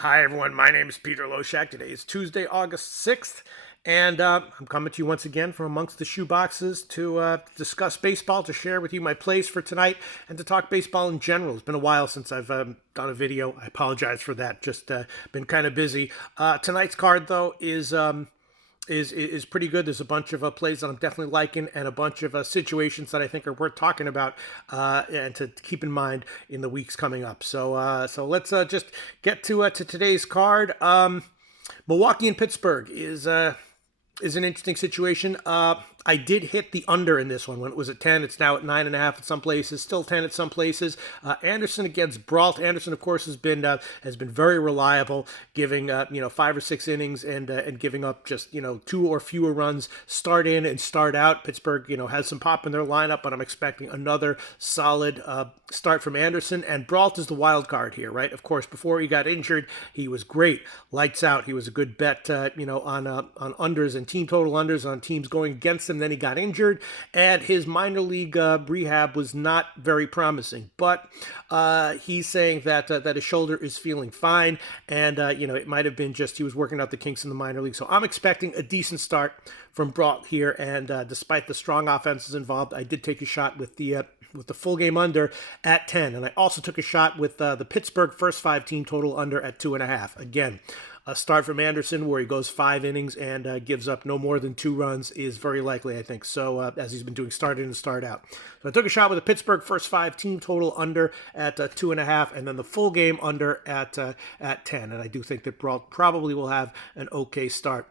Hi, everyone. My name is Peter Loshak. Today is Tuesday, August 6th, and I'm coming to you once again from amongst the shoeboxes to discuss baseball, to share with you my plays for tonight, and to talk baseball in general. It's been a while since I've done a video. I apologize for that. Just been kind of busy. Tonight's card, though, is pretty good. There's a bunch of plays that I'm definitely liking, and a bunch of situations that I think are worth talking about and to keep in mind in the weeks coming up. So let's just get to today's card. Milwaukee and Pittsburgh is an interesting situation. I did hit the under in this one when it was at 10. It's now at 9.5 at some places, still 10 at some places. Anderson against Brault. Anderson, of course, has been very reliable, giving 5 or 6 innings and giving up just 2 or fewer runs, start in and start out. Pittsburgh has some pop in their lineup, but I'm expecting another solid start from Anderson. And Brault is the wild card here, right? Of course, before he got injured, he was great, lights out. He was a good bet, on unders and team total unders on teams going against him. Then he got injured, and his minor league rehab was not very promising. But he's saying that his shoulder is feeling fine, and it might have been just he was working out the kinks in the minor league. So I'm expecting a decent start from Brault here, and despite the strong offenses involved, I did take a shot with the full game under at 10, and I also took a shot with the Pittsburgh first 5 team total under at 2.5. Again, a start from Anderson where he goes 5 innings and gives up no more than 2 runs is very likely, I think. So as he's been doing start in and start out. So I took a shot with the Pittsburgh first 5 team total under at 2.5, and then the full game under at 10. And I do think that Brault probably will have an okay start.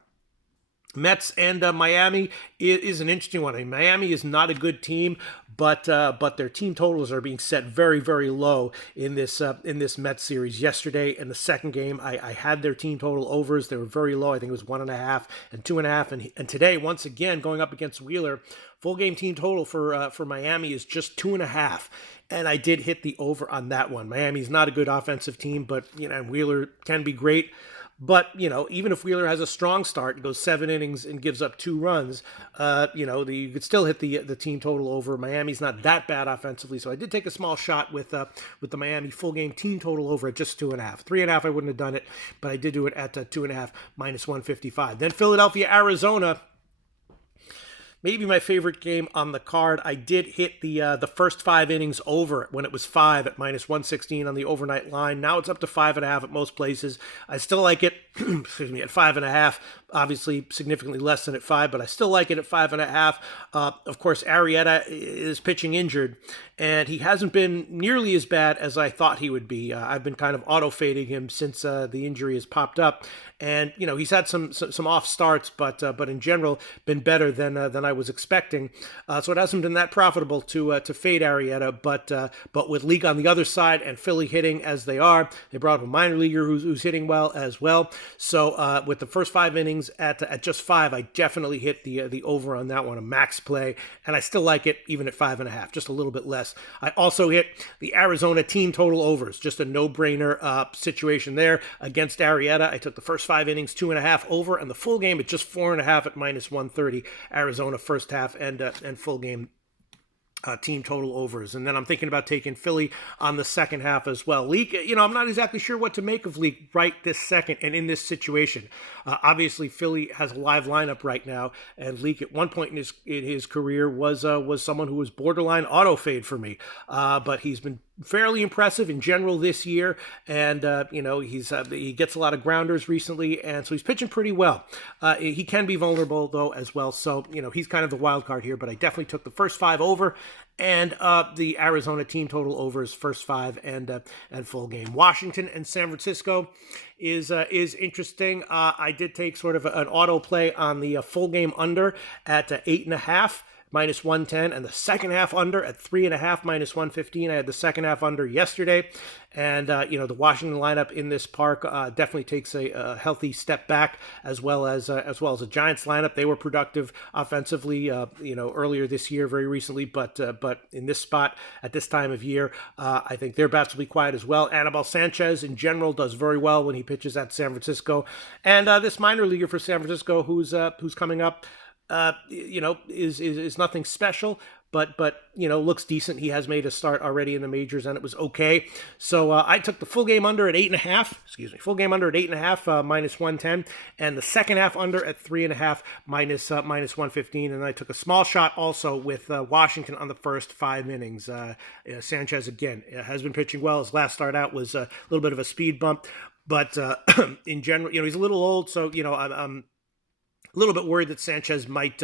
Mets and Miami is an interesting one. I mean, Miami is not a good team, but their team totals are being set very, very low in this Mets series. Yesterday in the second game, I had their team total overs. They were very low. I think it was 1.5 and 2.5. And today, once again, going up against Wheeler, full game team total for Miami is just 2.5. And I did hit the over on that one. Miami's not a good offensive team, but Wheeler can be great. But, even if Wheeler has a strong start and goes 7 innings and gives up 2 runs, you could still hit the team total over. Miami's not that bad offensively, so I did take a small shot with the Miami full game team total over at just 2.5. 3.5, I wouldn't have done it, but I did do it at 2.5 minus 155. Then Philadelphia, Arizona. Maybe my favorite game on the card. I did hit the first 5 innings over when it was 5 at minus 116 on the overnight line. Now it's up to 5.5 at most places. I still like it, excuse me, at 5.5. Obviously, significantly less than at 5, but I still like it at 5.5. Of course, Arrieta is pitching injured, and he hasn't been nearly as bad as I thought he would be. I've been kind of auto-fading him since the injury has popped up, and he's had some off starts, but in general been better than I was expecting. So it hasn't been that profitable to fade Arrieta, but with Leake on the other side and Philly hitting as they are, they brought up a minor leaguer who's hitting well as well. So with the first 5 innings at just 5, I definitely hit the over on that one, a max play, and I still like it even at 5.5, just a little bit less. I also hit the Arizona team total overs, just a no-brainer situation there against Arrieta. I took the first 5 innings 2.5 over, and the full game at just 4.5 at minus 130. Arizona first half and full game team total overs. And then I'm thinking about taking Philly on the second half as well. Leake, I'm not exactly sure what to make of Leake right this second and in this situation. Obviously, Philly has a live lineup right now, and Leake at one point in his career was someone who was borderline auto fade for me. But he's been fairly impressive in general this year, and he gets a lot of grounders recently, and so he's pitching pretty well. He can be vulnerable though as well, so he's kind of the wild card here. But I definitely took the first 5 over, and the Arizona team total overs first 5 and full game. Washington and San Francisco is interesting. I did take sort of an auto play on the full game under at 8.5. minus 110, and the second half under at 3.5 minus 115. I had the second half under yesterday, and the Washington lineup in this park definitely takes a healthy step back, as well as a Giants lineup. They were productive offensively, earlier this year, very recently, but in this spot at this time of year, I think their bats will be quiet as well. Anibal Sanchez in general does very well when he pitches at San Francisco, and this minor leaguer for San Francisco who's coming up. Is nothing special, but looks decent. He has made a start already in the majors, and it was okay. So I took the full game under at 8.5. Excuse me, full game under at 8.5, minus 110, and the second half under at 3.5, minus 115. And I took a small shot also with Washington on the first 5 innings. Sanchez again has been pitching well. His last start out was a little bit of a speed bump, but in general, he's a little old, so I'm a little bit worried that Sanchez might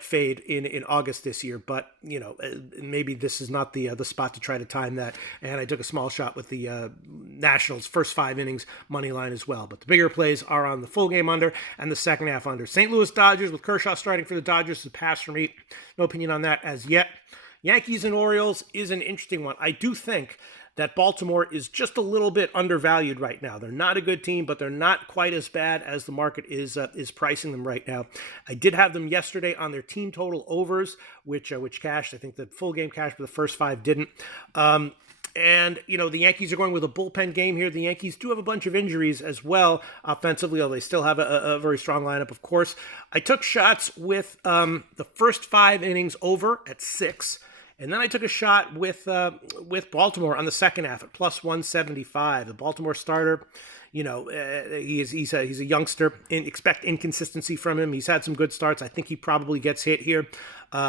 fade in August this year, but maybe this is not the spot to try to time that. And I took a small shot with the Nationals first 5 innings money line as well. But the bigger plays are on the full game under and the second half under. St. Louis Dodgers with Kershaw starting for the Dodgers is a pass from me. No opinion on that as yet. Yankees and Orioles is an interesting one. I do think that Baltimore is just a little bit undervalued right now. They're not a good team, but they're not quite as bad as the market is pricing them right now. I did have them yesterday on their team total overs, which cashed. I think the full game cashed, but the first 5 didn't. And, the Yankees are going with a bullpen game here. The Yankees do have a bunch of injuries as well offensively, although they still have a very strong lineup, of course. I took shots with the first 5 innings over at 6. And then I took a shot with Baltimore on the second half at plus 175. The Baltimore starter, he's a youngster. Expect inconsistency from him. He's had some good starts. I think he probably gets hit here.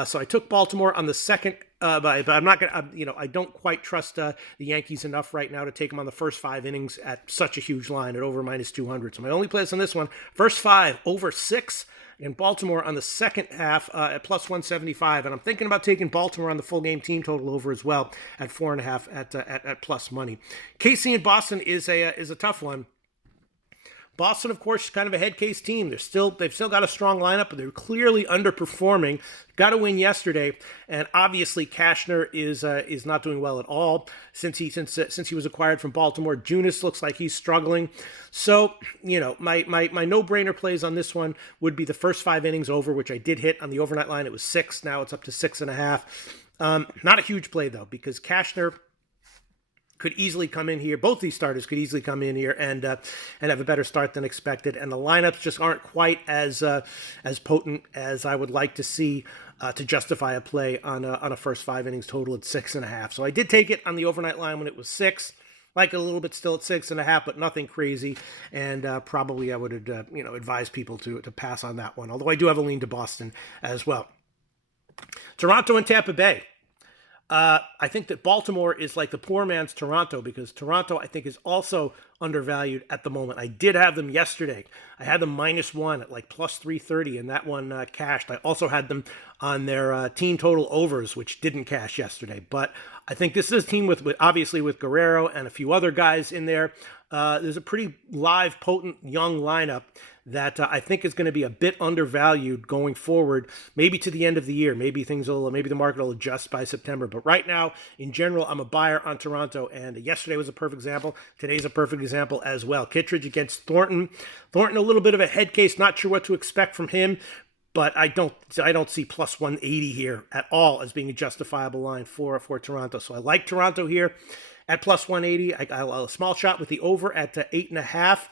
So I took Baltimore on the second, but I'm not gonna. I don't quite trust the Yankees enough right now to take them on the first 5 innings at such a huge line at over minus 200. So my only place on this one, first 5 over 6. And Baltimore on the second half at plus 175. And I'm thinking about taking Baltimore on the full game team total over as well at 4.5 at plus money. KC and Boston is a tough one. Boston, of course, is kind of a head case team. They've still got a strong lineup, but they're clearly underperforming. Got to win yesterday, and obviously Cashner is not doing well at all since he was acquired from Baltimore. Junis looks like he's struggling. So my no-brainer plays on this one would be the first 5 innings over, which I did hit on the overnight line. It was 6. Now it's up to 6.5. Not a huge play though, because Cashner could easily come in here. Both these starters could easily come in here and have a better start than expected. And the lineups just aren't quite as potent as I would like to see to justify a play on a first 5 innings total at 6.5. So I did take it on the overnight line when it was 6. Like it a little bit still at 6.5, but nothing crazy. And probably I would advise people to pass on that one. Although I do have a lean to Boston as well. Toronto and Tampa Bay. I think that Baltimore is like the poor man's Toronto, because Toronto, I think, is also undervalued at the moment. I did have them yesterday. I had them -1 at like plus 330, and that one cashed. I also had them on their team total overs, which didn't cash yesterday. But I think this is a team with obviously with Guerrero and a few other guys in there. There's a pretty live, potent, young lineup that I think is going to be a bit undervalued going forward, maybe to the end of the year. Maybe the market will adjust by September. But right now, in general, I'm a buyer on Toronto, and yesterday was a perfect example. Today's a perfect example as well. Kittredge against Thornton. Thornton, a little bit of a head case. Not sure what to expect from him, but I don't see plus 180 here at all as being a justifiable line for Toronto. So I like Toronto here at plus 180. I got a small shot with the over at 8.5.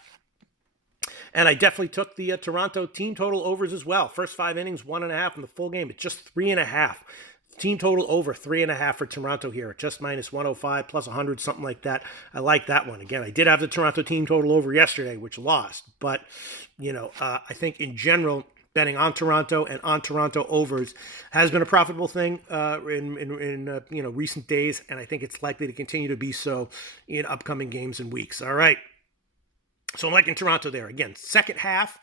And I definitely took the Toronto team total overs as well. First 5 innings, 1.5 in the full game. It's just 3.5. Team total over 3.5 for Toronto here at just minus 105, plus 100, something like that. I like that one. Again, I did have the Toronto team total over yesterday, which lost. But, I think in general, betting on Toronto and on Toronto overs has been a profitable thing in recent days, and I think it's likely to continue to be so in upcoming games and weeks. All right. So I'm liking Toronto there. Again, second half,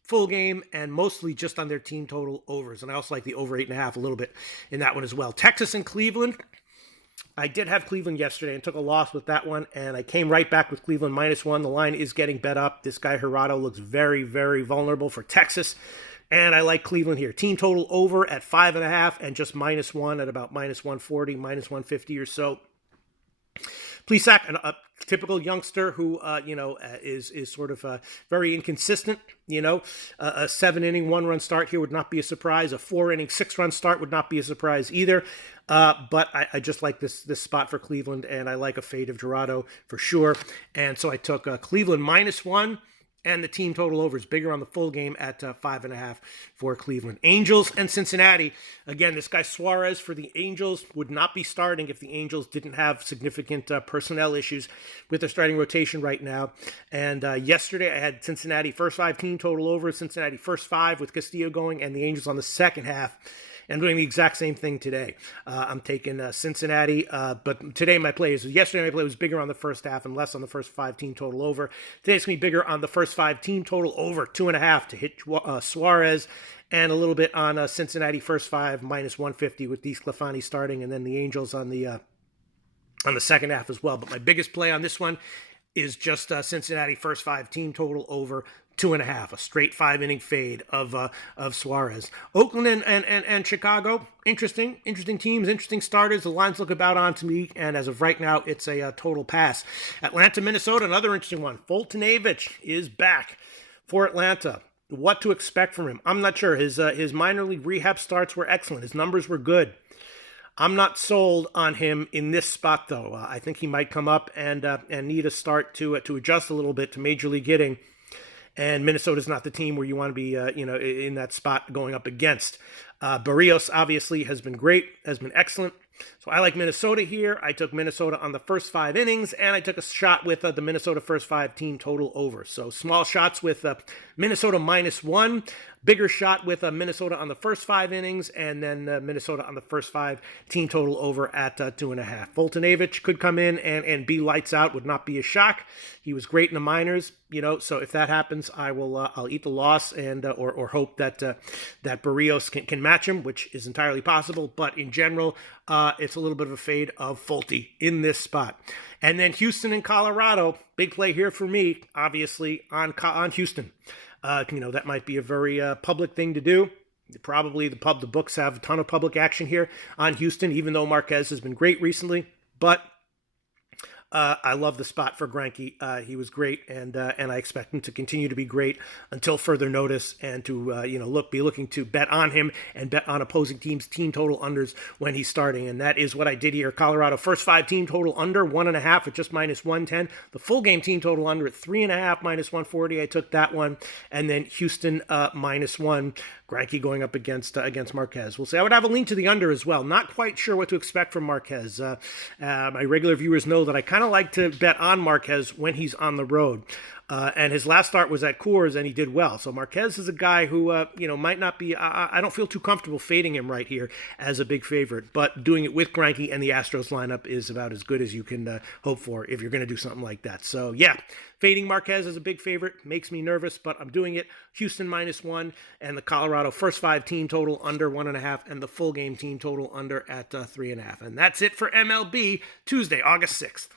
full game, and mostly just on their team total overs. And I also like the over 8.5 a little bit in that one as well. Texas and Cleveland. I did have Cleveland yesterday and took a loss with that one, and I came right back with Cleveland -1. The line is getting bet up. This guy Hirado looks very, very vulnerable for Texas, and I like Cleveland here. Team total over at 5.5 and just -1 at about -140, -150 or so. Plesac, a typical youngster who, is sort of very inconsistent. A 7-inning, 1-run start here would not be a surprise. A 4-inning, 6-run start would not be a surprise either. But I just like this spot for Cleveland, and I like a fade of Dorado for sure. And so I took Cleveland -1 and the team total over is bigger on the full game at 5.5 for Cleveland. Angels and Cincinnati. Again, this guy Suarez for the Angels would not be starting if the Angels didn't have significant personnel issues with their starting rotation right now. And yesterday I had Cincinnati first 5 team total over, Cincinnati first 5 with Castillo going, and the Angels on the second half. And doing the exact same thing today. I'm taking Cincinnati, but today yesterday my play was bigger on the first half and less on the first 5 team total over. Today it's going to be bigger on the first 5 team total over 2.5 to hit Suarez, and a little bit on Cincinnati first 5 minus 150 with DeSclafani starting, and then the Angels on the second half as well. But my biggest play on this one is just Cincinnati first 5 team total over 2.5, a straight 5-inning fade of Suarez. Oakland and Chicago, interesting teams, interesting starters. The lines look about on to me, and as of right now, it's a total pass. Atlanta, Minnesota, another interesting one. Foltynewicz is back for Atlanta. What to expect from him? I'm not sure. His minor league rehab starts were excellent. His numbers were good. I'm not sold on him in this spot, though. I think he might come up and need a start to adjust a little bit to major league hitting. And Minnesota's not the team where you want to be, in that spot going up against. Barrios obviously has been great, has been excellent. So I like Minnesota here. I took Minnesota on the first 5 innings, and I took a shot with the Minnesota first 5 team total over. So small shots with Minnesota -1, bigger shot with Minnesota on the first 5 innings, and then Minnesota on the first 5 team total over at 2.5. Foltynewicz could come in and be lights out, would not be a shock. He was great in the minors, so if that happens, I'll eat the loss and or hope that Barrios can match him, which is entirely possible. But in general, it's a little bit of a fade of Folty in this spot. And then Houston and Colorado, big play here for me, obviously, on Houston. That might be a very public thing to do. Probably the books have a ton of public action here on Houston, even though Marquez has been great recently. But I love the spot for Greinke. He was great, and I expect him to continue to be great until further notice, and to be looking to bet on him and bet on opposing teams' team total unders when he's starting, and that is what I did here. Colorado first 5 team total under 1.5 at just -110. The full game team total under at 3.5 -140. I took that one, and then Houston -1. Greinke going up against Marquez. We'll say I would have a lean to the under as well. Not quite sure what to expect from Marquez. My regular viewers know that I kind of like to bet on Marquez when he's on the road. And his last start was at Coors, and he did well. So Marquez is a guy who, might not be. I don't feel too comfortable fading him right here as a big favorite. But doing it with Greinke and the Astros lineup is about as good as you can hope for if you're going to do something like that. So yeah, fading Marquez as a big favorite makes me nervous, but I'm doing it. Houston -1, and the Colorado first 5 team total under 1.5, and the full game team total under at 3.5. And that's it for MLB Tuesday, August 6th.